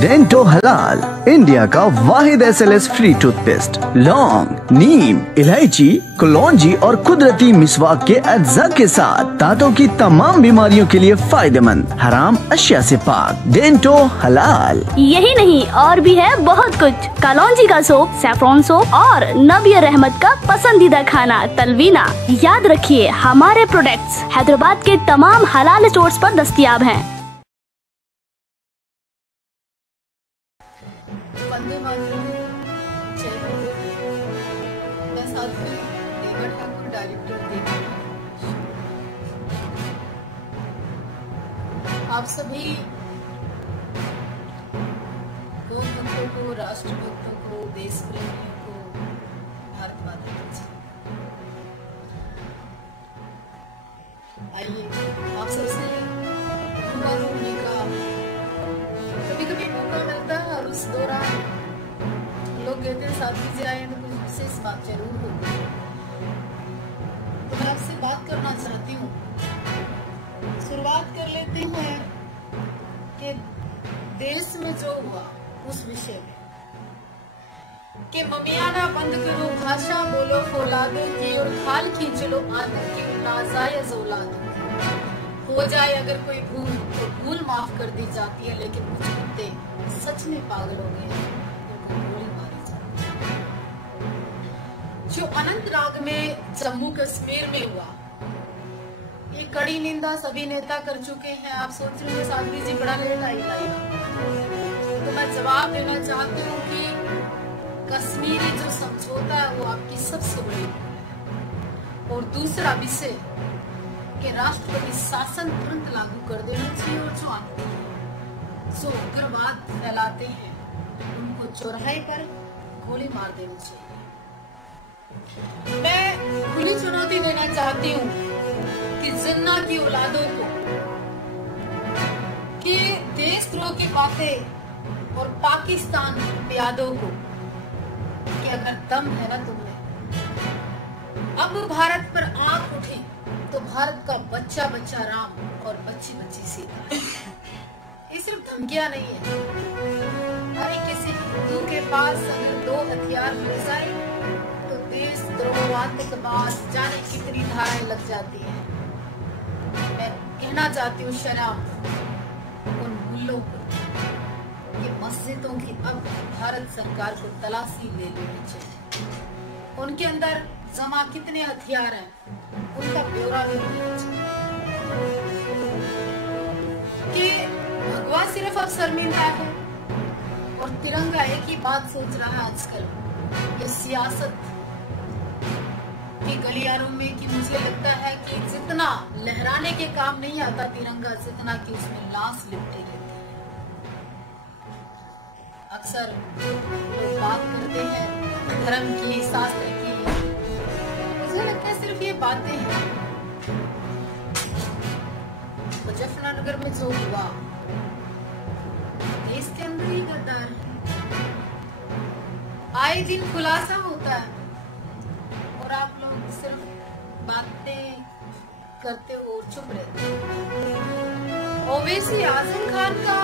Dento हलाल, India का वाहिद SLS free toothpaste. लौंग, नीम, इलायची, कलौंजी और कुदरती मिसवाक के अज्जा के साथ दांतों की तमाम बीमारियों के लिए फायदेमंद, हराम अशिया से पाक। डेंटो हलाल। यही नहीं और भी है बहुत कुछ। कलौंजी का सोप, सैफरॉन सोप और नबी रहमत का पसंदीदा खाना तलवीना। याद रखिए, हमारे प्रोडक्ट्स हैदराबाद के तमाम हलाल स्टोर्स पर दस्तयाब हैं। वंदे मातरम। जय हिंद। मैं साध्वी देवा ठाकुर, डायरेक्टर देवा। आप सभी गौ भक्तों को, राष्ट्र भक्तों को, देश प्रेमियों को भारत माता की जय। आइए आप सबसे रूबरू होने का कभी कभी मौका मिलता है और उस दौरान लोग कहते हैं साथी जी आए तो कुछ विशेष बात जरूर होगी। तो मैं आपसे बात करना चाहती हूँ। शुरुआत कर लेते हैं कि देश में जो हुआ उस विषय में कि ममियाना बंद करो, भाषा बोलो फौलादों की और खाल खींच लो आदत की नाजायज औलाद। हो जाए अगर कोई भूल तो भूल माफ कर दी जाती है, लेकिन कुछ कुत्ते सच में पागल हो गए हैं, उनको गोली मारी जाती है। जो अनंतनाग में जम्मू कश्मीर में हुआ, ये कड़ी निंदा सभी नेता कर चुके हैं। आप सोच रहे हो साध्वी जी बड़ा लेट आई लाएगा, तो मैं जवाब देना चाहती हूँ कि कश्मीरी जो समझौता है वो आपकी सबसे बड़ी है। और दूसरा विषय कि राष्ट्रपति शासन तुरंत लागू कर देना चाहिए और जो उग्रवाद फैलाते हैं उनको चौराहे पर गोली मार देनी चाहिए। मैं खुली चुनौती देना चाहती हूँ कि जिन्ना की औलादों को कि देशद्रोह की बातें और पाकिस्तान यादों को कि अगर दम है ना तुम्हें, अब भारत पर आंख उठे तो भारत का बच्चा बच्चा राम और बच्ची बच्ची सीता। ये सिर्फ धमकियां नहीं है। अरे किसी हिंदू के पास अगर 2 हथियार मिल जाए तो देशद्रोह, आतंकवाद, जाने कितनी धाराएं लग जाती हैं। मैं कहना चाहती हूँ शराब उन मुल्लों को कि मस्जिदों की अब भारत सरकार को तलाशी ले लेनी चाहिए। उनके अंदर जमा कितने हथियार हैं उनका ब्यौरा भी होना चाहिए। कि भगवा सिर्फ अब शर्मिंदा है और तिरंगा एक ही बात सोच रहा है आजकल। ये सियासत की गलियारों में कि मुझे लगता है कि जितना लहराने के काम नहीं आता तिरंगा, जितना कि उसमें लाश लिपटे रहती है। अक्सर लोग बात करते हैं धर्म की, शास्त्र की, मुझे लगता है सिर्फ ये बातें हैं। मुजफ्फरनगर में जो हुआ, देश के अंदर ही गद्दार है। आए दिन खुलासा होता है और आप लोग सिर्फ बातें करते हो, चुप रहते हो। ओवैसी आजम खान का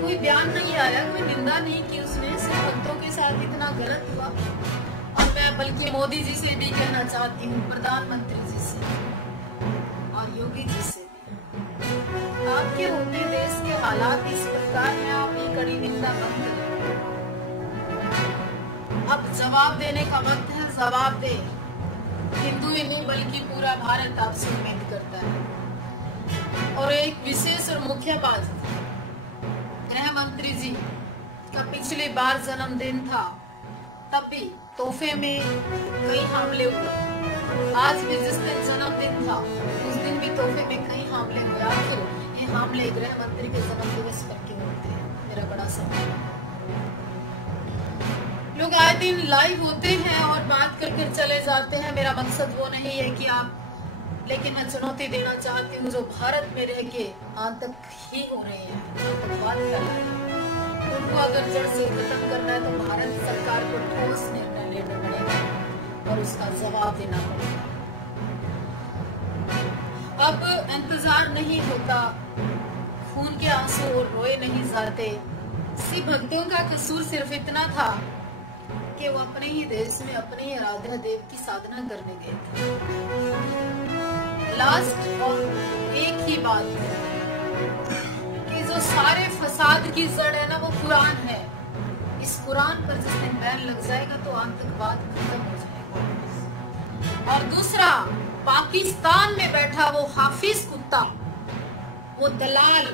कोई बयान नहीं आया, कोई निंदा नहीं की उसने, सिर्फ भक्तों के साथ इतना गलत हुआ। और मैं बल्कि मोदी जी से भी कहना चाहती हूँ, प्रधानमंत्री जी से और योगी जी से भी, आपके होते देश के हालात इस प्रकार हैं, आप ये कड़ी निंदा बंद करें। अब जवाब देने का वक्त है, जवाब दे। हिंदू ही नहीं बल्कि पूरा भारत आपसे उम्मीद करता है। और एक विशेष और मुख्य बात, गृह मंत्री जी का पिछली बार जन्मदिन था, तब भी तोहफे में कई हमले हुए। आज भी जिस दिन जन्मदिन था उस दिन भी तोहफे में कई हमले हुए। आखिर ये हमले गृह मंत्री के जन्म दिवस पर क्यों होते हैं, मेरा बड़ा सवाल है। लोग आए दिन लाइव होते हैं और बात कर चले जाते हैं। मेरा मकसद वो नहीं है कि आप, लेकिन मैं चुनौती देना चाहती हूँ जो भारत में रह के आतंक ही हो रहे हैं, आतंकवाद फैला रहे हैं, उनको अगर जड़ से खत्म करना है तो भारत सरकार को ठोस निर्णय लेना पड़ेगा और उसका जवाब देना पड़ेगा। अब इंतजार नहीं होता, खून के आंसू और रोए नहीं जाते, सिख भक्तों का कसूर सिर्फ इतना था कि वो अपने ही देश में अपने ही आराध्य देव की साधना करने गए थे। लास्ट और एक ही बात है कि जो सारे फसाद की जड़ है ना वो कुरान है। इस कुरान पर जिस दिन बैन लग जाएगा तो आतंकवाद खत्म हो जाएगा। और दूसरा, पाकिस्तान में बैठा वो हाफिज कुत्ता, वो दलाल,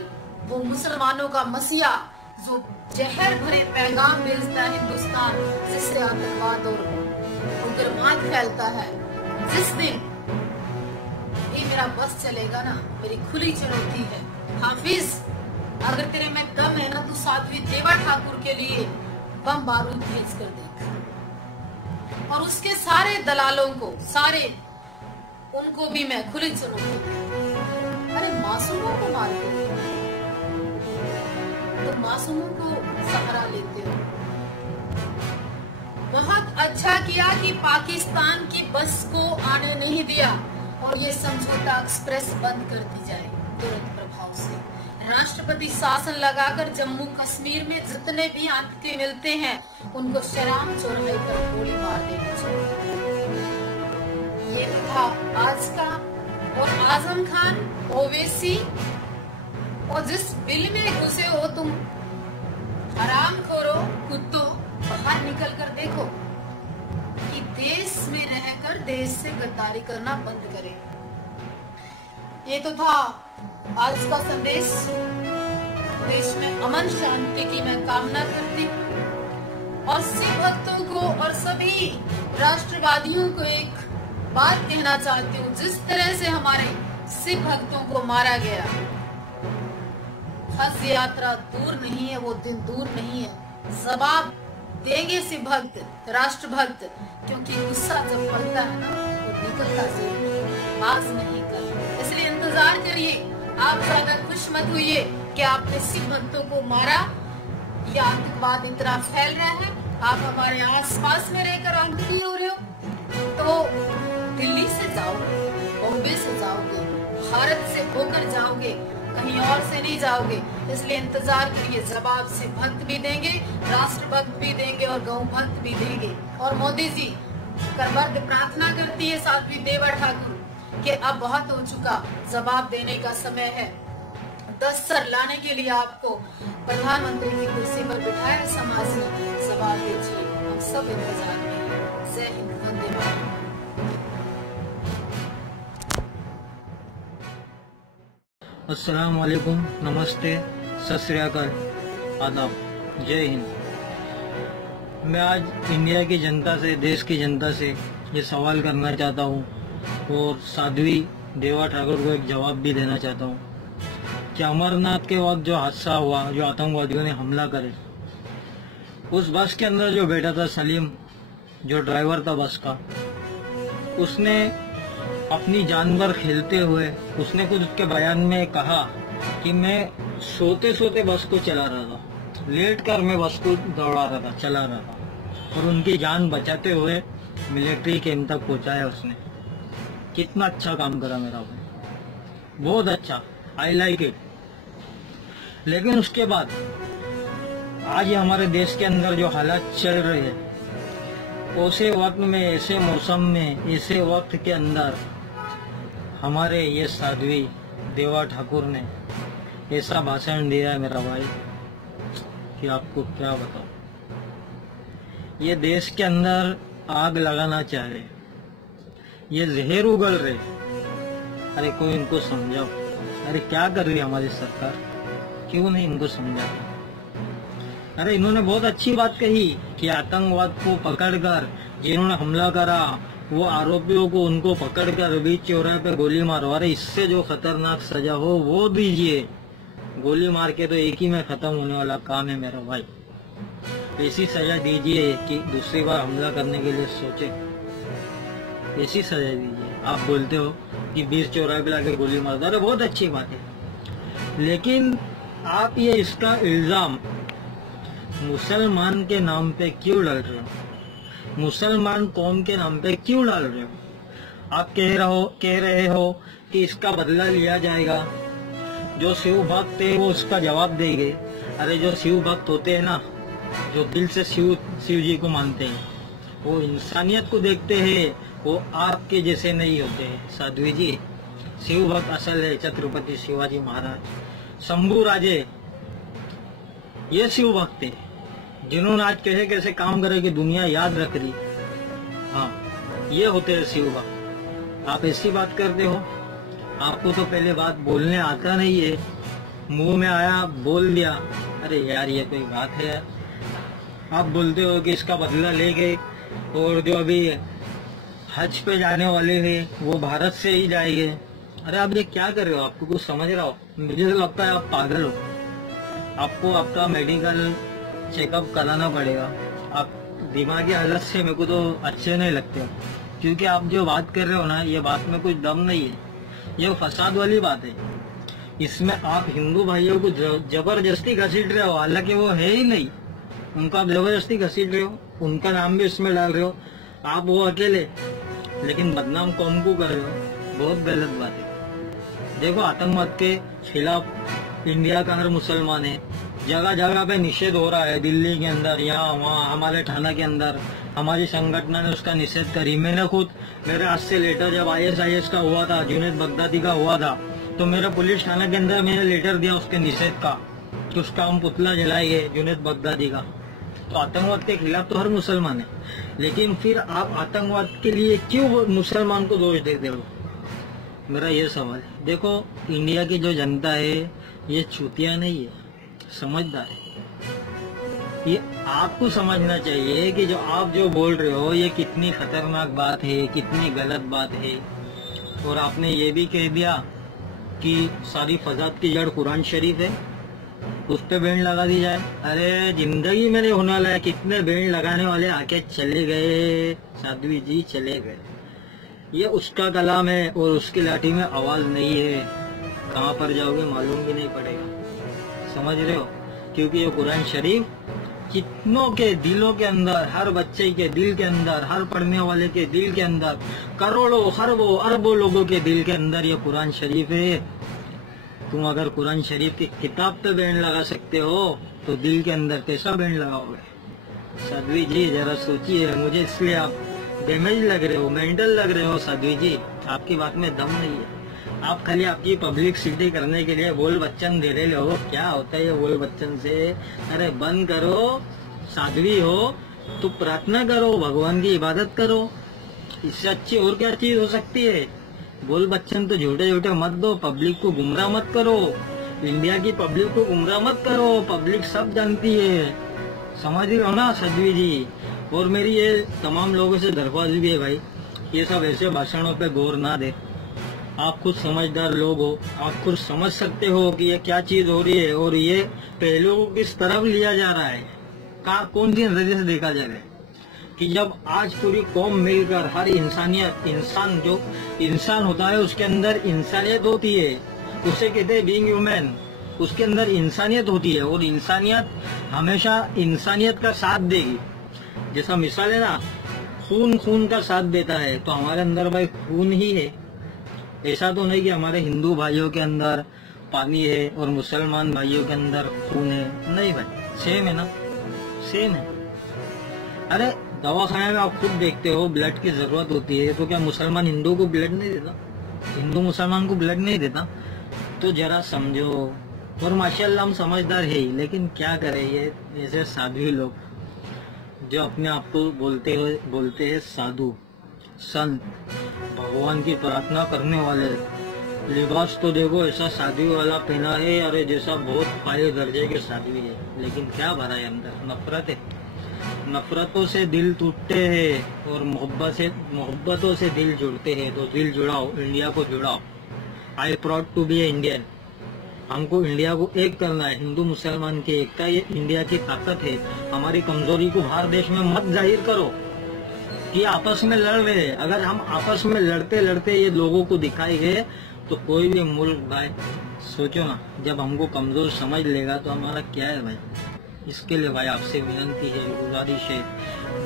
वो मुसलमानों का मसीहा जो जहर भरे पैगाम भेजता है हिंदुस्तान, जिससे आतंकवाद और उग्रवाद फैलता है, जिस दिन ये मेरा बस चलेगा ना, मेरी खुली चुनौती है, हाफिज अगर तेरे में दम है ना, तू साध्वी देवा ठाकुर के लिए बम बारूद भेज कर देख। और उसके सारे दलालों को, सारे उनको भी मैं खुली चुनौती। अरे मासूमों को मारते हो तो मासूमों को सहारा लेते हो। बहुत अच्छा किया कि पाकिस्तान की बस को आने नहीं दिया और ये समझौता एक्सप्रेस बंद कर दी जाए तुरंत प्रभाव से। राष्ट्रपति शासन लगाकर जम्मू कश्मीर में जितने भी आतंकी मिलते हैं उनको शराब चौराहे पर गोली मार देनी चाहिए। ये था आज का। और आजम खान, ओवैसी और जिस बिल में घुसे हो तुम, हरामखोरो कुत्तों, बाहर निकल कर देखो कि देश में रहकर देश से गद्दारी करना बंद करें। ये तो था आज का संदेश। देश में अमन शांति की मैं कामना करती और सिख भक्तों को और सभी राष्ट्रवादियों को एक बात कहना चाहती हूँ, जिस तरह से हमारे सिख भक्तों को मारा गया, हज यात्रा दूर नहीं है, वो दिन दूर नहीं है। जवाब देंगे सिख भक्त, राष्ट्रभक्त, क्योंकि गुस्सा जब पड़ता है ना तो निकलता जरूर, आज नहीं कल। इसलिए इंतजार करिए, आप ज्यादा खुश मत होइए कि आपने सिख भक्तों को मारा या आतंकवाद इतना फैल रहा है। आप हमारे आसपास में रहकर आतंकी हो रहे हो तो दिल्ली से जाओगे, बॉम्बे से जाओगे, भारत से होकर जाओगे, कहीं और से नहीं जाओगे। इसलिए इंतजार करिए, जवाब से भक्त भी देंगे, राष्ट्रभक्त भी देंगे और गौ भक्त भी देंगे। और मोदी जी करमर्द प्रार्थना करती है साध्वी देवा ठाकुर कि अब बहुत हो चुका, जवाब देने का समय है। 10 सर लाने के लिए आपको प्रधानमंत्री की कुर्सी पर बिठाया समाज ने, जवाब दीजिए, हम सब इंतजार में हैं। जय हिंद, वंदे मातरम। अस्सलाम वालेकुम, नमस्ते, सत श्री अकाल, आदाब, जय हिंद। मैं आज इंडिया की जनता से, देश की जनता से ये सवाल करना चाहता हूँ और साध्वी देवा ठाकुर को एक जवाब भी देना चाहता हूँ कि अमरनाथ के वक्त जो हादसा हुआ, जो आतंकवादियों ने हमला करे, उस बस के अंदर जो बैठा था सलीम, जो ड्राइवर था बस का, उसने अपनी जान पर खेलते हुए उसने कुछ उसके बयान में कहा कि मैं सोते सोते बस को चला रहा था, लेट कर मैं बस को दौड़ा रहा था, चला रहा था, और उनकी जान बचाते हुए मिलिट्री कैंप तक पहुंचाया उसने। कितना अच्छा काम करा मेरा भाई, बहुत अच्छा, आई लाइक इट। लेकिन उसके बाद आज ये हमारे देश के अंदर जो हालात चल रहे हैं, ऐसे वक्त में, ऐसे मौसम में, ऐसे वक्त के अंदर हमारे ये साध्वी देवा ठाकुर ने ऐसा भाषण दिया है मेरा भाई कि आपको क्या बताऊं। ये देश के अंदर आग लगाना चाह रहे, ये जहर उगल रहे। अरे कोई इनको समझाओ, अरे क्या कर रही है हमारी सरकार, क्यों नहीं इनको समझाता। अरे इन्होंने बहुत अच्छी बात कही कि आतंकवाद को पकड़कर जिन्होंने हमला करा वो आरोपियों को उनको पकड़कर बीच चौराहे पे गोली मारो। अरे इससे जो खतरनाक सजा हो वो दीजिए, गोली मार के तो एक ही में खत्म होने वाला काम है मेरा भाई। ऐसी सजा दीजिए कि दूसरी बार हमला करने के लिए सोचे, ऐसी सजा दीजिए। आप बोलते हो कि बीच चौराहे पे लाके गोली मार दो, अरे बहुत अच्छी बात है, लेकिन आप ये इसका इल्जाम मुसलमान के नाम पे क्यों डाल रहे हो, मुसलमान कौम के नाम पे क्यों डाल रहे हो। आप कह रहे हो कि इसका बदला लिया जाएगा, जो शिव भक्त थे वो उसका जवाब देंगे। अरे जो शिव भक्त होते हैं ना, जो दिल से शिव जी को मानते हैं, वो इंसानियत को देखते हैं, वो आपके जैसे नहीं होते हैं साध्वी जी। शिव भक्त असल है छत्रपति शिवाजी महाराज, शंभू राजे, ये शिव भक्त है जिन्होंने आज कैसे कैसे काम करे कि दुनिया याद रख रही। हाँ, ये होते हैं शिव भक्त। आप ऐसी बात करते हो, आपको तो पहले बात बोलने आता नहीं है, मुंह में आया बोल दिया। अरे यार ये कोई बात है यार। आप बोलते हो कि इसका बदला ले गए, और जो अभी हज पे जाने वाले हैं वो भारत से ही जाएंगे। अरे आप ये क्या कर रहे हो? आपको कुछ समझ रहा हो? मुझे तो लगता है आप पागल हो। आपको आपका मेडिकल चेकअप कराना पड़ेगा। आप दिमागी हालत से मेरे को तो अच्छे नहीं लगते हो, क्योंकि आप जो बात कर रहे हो ना, ये बात में कुछ दम नहीं है, ये फसाद वाली बात है। इसमें आप हिंदू भाइयों को जबरदस्ती घसीट रहे हो, हालांकि वो है ही नहीं, उनका आप जबरदस्ती घसीट रहे हो, उनका नाम भी इसमें डाल रहे हो, आप वो अकेले, लेकिन बदनाम कौम को कर रहे हो। बहुत गलत बात है। देखो, आतंकवाद के खिलाफ इंडिया का हर मुसलमान है, जगह जगह पे निषेध हो रहा है, दिल्ली के अंदर, यहाँ वहाँ, हमारे थाना के अंदर हमारी संगठन ने उसका निषेध करी। मैंने खुद, मेरे हाथ से लेटर जब ISIS का हुआ था, जुनैद बगदादी का हुआ था, तो मेरे पुलिस थाना के अंदर मैंने लेटर दिया उसके निषेध का, कि उसका हम पुतला जलाएंगे जुनैद बगदादी का। तो आतंकवाद के खिलाफ तो हर मुसलमान है, लेकिन फिर आप आतंकवाद के लिए क्यों मुसलमान को दोष देते हो? मेरा ये सवाल है। देखो, इंडिया की जो जनता है ये चूतिया नहीं है, समझदार है। ये आपको समझना चाहिए कि जो आप जो बोल रहे हो ये कितनी खतरनाक बात है, कितनी गलत बात है। और आपने ये भी कह दिया कि सारी फसाद की जड़ कुरान शरीफ है, उस पे बैंड लगा दी जाए। अरे जिंदगी में नहीं होने वाला है, कितने बैंड लगाने वाले आके चले गए, साध्वी जी चले गए। ये उसका कलाम है और उसकी लाठी में आवाज नहीं है, कहाँ पर जाओगे मालूम भी नहीं पड़ेगा, समझ रहे हो? क्योंकि ये कुरान शरीफ कितनों के दिलों के अंदर, हर बच्चे के दिल के अंदर, हर पढ़ने वाले के दिल के अंदर, करोड़ों खरबों अरबों लोगों के दिल के अंदर ये कुरान शरीफ है। तुम अगर कुरान शरीफ की किताब पे बैंड लगा सकते हो तो दिल के अंदर कैसा बैंड लगाओगे? साध्वी जी जरा सोचिए। मुझे इसलिए आप डैमेज लग रहे हो, मेंटल लग रहे हो साध्वी जी, आपकी बात में दम नहीं है। आप खाली आपकी पब्लिसिटी करने के लिए बोल बच्चन दे रहे हो। क्या होता है ये बोल बच्चन से? अरे बंद करो, साध्वी हो तो प्रार्थना करो, भगवान की इबादत करो, इससे अच्छी और क्या चीज हो सकती है? बोल बच्चन तो झूठे झूठे मत दो, पब्लिक को गुमराह मत करो, इंडिया की पब्लिक को गुमराह मत करो, पब्लिक सब जानती है, समझ रहे हो ना साध्वी जी? और मेरी ये तमाम लोगों से दरख्वास्त भी है भाई, ये सब ऐसे भाषणों पे गौर ना दे। आप खुद समझदार लोग हो, आप खुद समझ सकते हो कि ये क्या चीज हो रही है और ये पहलू को किस तरफ लिया जा रहा है, कौन सी नजरिए से देखा जा रहा है। कि जब आज पूरी कौम मिलकर, हर इंसानियत, इंसान जो इंसान होता है उसके अंदर इंसानियत होती है, उसे कहते हैं बीइंग ह्यूमन, उसके अंदर इंसानियत होती है और इंसानियत हमेशा इंसानियत का साथ देगी। जैसा मिसाल है ना, खून खून का साथ देता है, तो हमारे अंदर भाई खून ही है। ऐसा तो नहीं कि हमारे हिंदू भाइयों के अंदर पानी है और मुसलमान भाइयों के अंदर खून है, नहीं भाई, सेम है ना, सेम है। अरे दवाखाने में आप खुद देखते हो ब्लड की जरूरत होती है, तो क्या मुसलमान हिंदू को ब्लड नहीं देता? हिंदू मुसलमान को ब्लड नहीं देता? तो जरा समझो। और माशाल्लाह हम समझदार है ही, लेकिन क्या करें ये ऐसे साधु लोग जो अपने आप को बोलते हैं साधु, संत, भगवान की प्रार्थना करने वाले। लिबास तो देखो ऐसा साधु वाला पहना है, अरे जैसा बहुत पाए दर्जे के साधु है, लेकिन क्या भरा है अंदर? नफरत है। नफरतों से दिल टूटते हैं और मोहब्बतों से दिल जुड़ते हैं। तो दिल जुड़ाओ, इंडिया को जुड़ाओ। I proud to be Indian. हमको इंडिया को एक करना है, हिंदू मुसलमान की एकता ये इंडिया की ताकत है। हमारी कमजोरी को बाहर देश में मत जाहिर करो कि आपस में लड़ रहे हैं। अगर हम आपस में लड़ते लड़ते ये लोगों को दिखाएंगे तो कोई भी मुल्क भाई, सोचो ना, जब हमको कमजोर समझ लेगा तो हमारा क्या है भाई? इसके लिए भाई आपसे विनती है, गुजारिश है,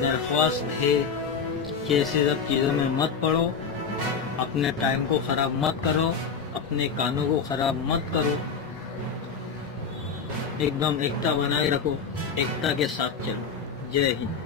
दरख्वास्त है कि ऐसी सब चीजों में मत पड़ो, अपने टाइम को खराब मत करो, अपने कानों को खराब मत करो। एकदम एकता बनाए रखो, एकता के साथ चलो। जय हिंद।